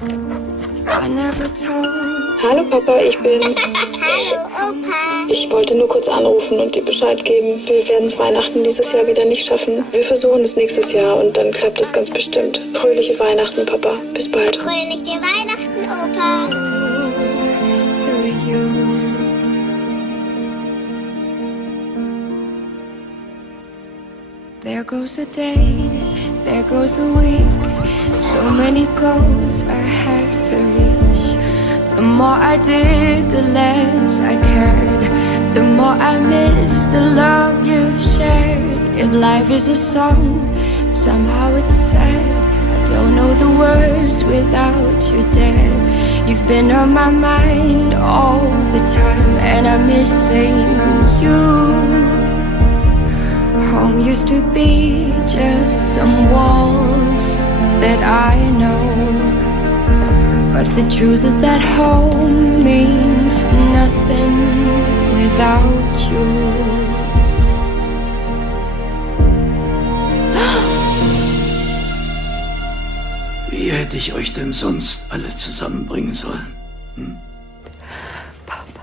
I never told. Hallo Papa, ich bin's. Hallo Opa. Ich wollte nur kurz anrufen und dir Bescheid geben. Wir werden es Weihnachten dieses Jahr wieder nicht schaffen. Wir versuchen es nächstes Jahr und dann klappt es ganz bestimmt. Fröhliche Weihnachten, Papa. Bis bald. Fröhliche Weihnachten, Opa. To you. There goes a day, there goes a week. So many goals I had to reach. The more I did, the less I cared. The more I missed the love you've shared. If life is a song, somehow it's sad. I don't know the words without you, Dad. You've been on my mind all the time, and I miss saying you. Home used to be just some walls that I know, but the truth is that home means nothing without you. Wie hätte ich euch denn sonst alle zusammenbringen sollen? Papa.